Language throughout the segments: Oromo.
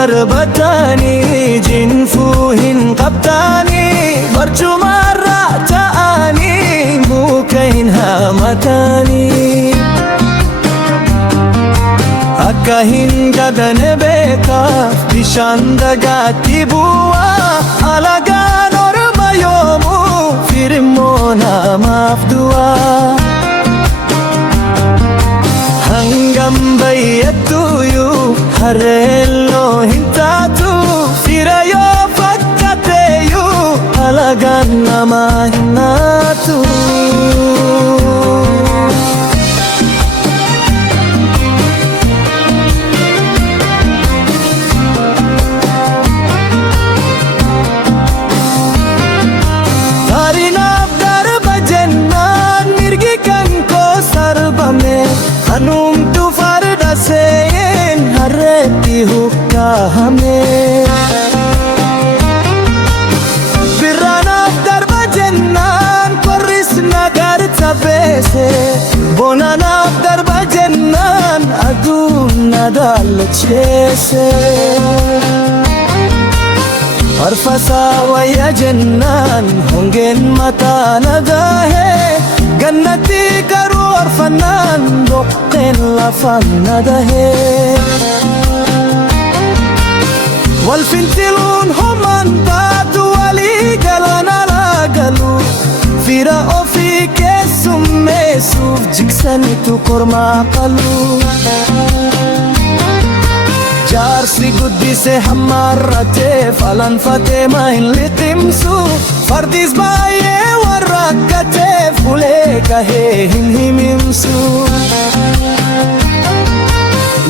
darbatanii jinfuu hin qabtaanii barcumarra ta'anii muka hin hamatanii akka hin gadane beekaaf bishaan dagaatti bu'aa alagaan orma yoomuu firimmoo namaaf du'aa hangam bayyattuyyuu harreelloo hin taatu fira yoo fakkateeyyuu alagaan namaa hin naatu Anumtu farda seen harreetti hukkahame birraanaaf darba jennaan qorris nagar tabeese bonanaaf darba jennaan aduun na dallacheese farfasaa wayya jennaan hongeen mataa nagahee gannatti garuu orfannaan boqqeen lafaan nadahee wal fintiluun homaan baatu walii galaan alaa galu fira ofii keessummeessuuf jiksanitu kormaa qalu jaarsi guddise hammaarratee falanfatee maa hin liximsu fardis baay'ee warraakkateef ulee kahee hin himimsu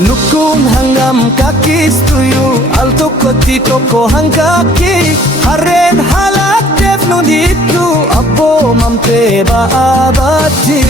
lukkuun hangam kakkistuyyuu al tokkotti tokko hankaakki harreen halaatteef nu dhiittu abboomamtee ba'aa baatti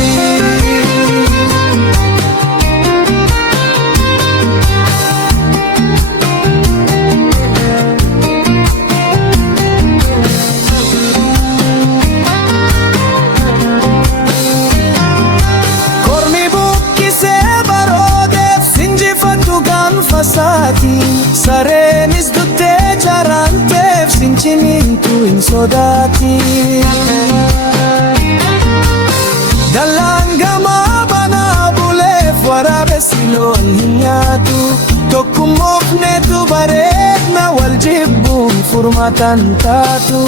sareenis duttee jaraanteef sinchiniintu hin sodaati dallaan gamaa banaa buleef waraabessi loon hin nyaatu tokkummoofneetu bareedna wal jibbuun furmaatan taatu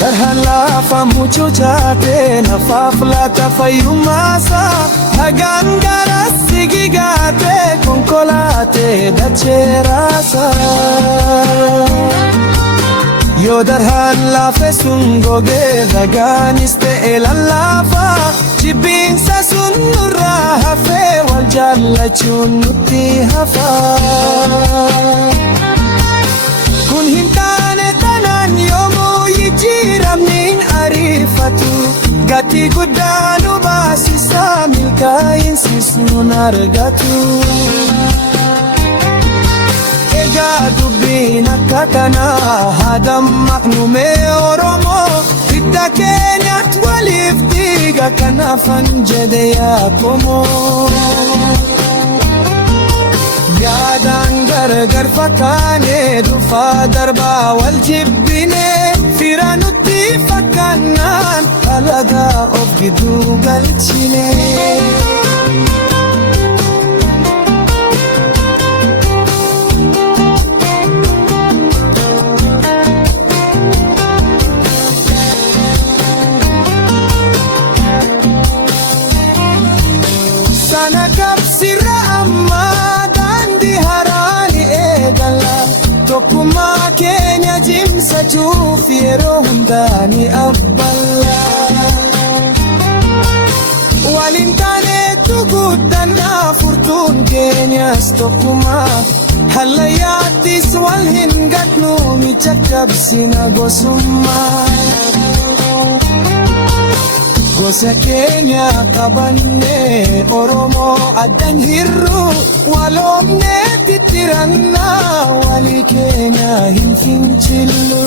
darhan laafa mucucaatee nafaaf laata fayyummaasaa hagaan garas sigigaatee konkolaatee dacheeraasaa yoo darhan laafe sun gogee dhagaanis ta'e lallaafaa jibbiinsa sun nurraa hafee wal jaallachuun nutti hafaa kun hin taane tanaan yoomuu jijjiiramniin ariifatu gatii guddaa nu baasisaa milkaa'insis nun argatu egaa dubbiin akka kanaa haadammaqnu mee Oromoo hidda keenyatti waliif dhiiga kanaafan jedhe yaakomoo yaadaan gargar fakkaanee dhufaa darbaa wal jibbinee fira nutti fakkaannaan alagaa of gidduu galchinee sana kabsirra ammaa daandii haraani eegala tokkummaa keenya jimsachuuf yeroo hundaani abballa waliin taaneetu guddannaa furtuun keenyas tokkummaa hallayyaattis wal hin gatnu micha cabsina gosummaa gosa keenya qabannee Oromoo addan hirru waloomnee tittirannaa walii keenya hin fincillu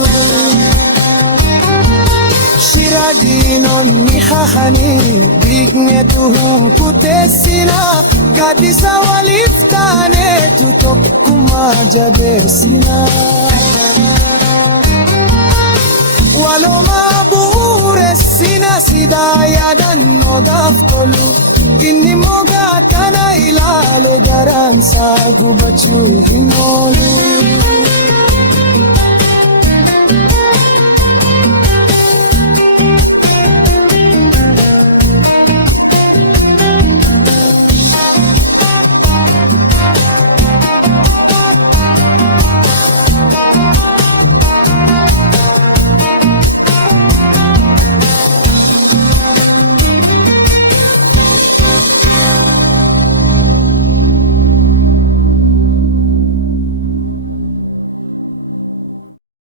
shira diinonni hahanii dhiignetu hun kuteessina gaaddisa waliif taaneetu tokkummaa jabeessina. Walumaa bu'uuressina sidaa yaadannootaaf tolu. Inni mogaa kana ilaale garansaa gubachuu hin oolu.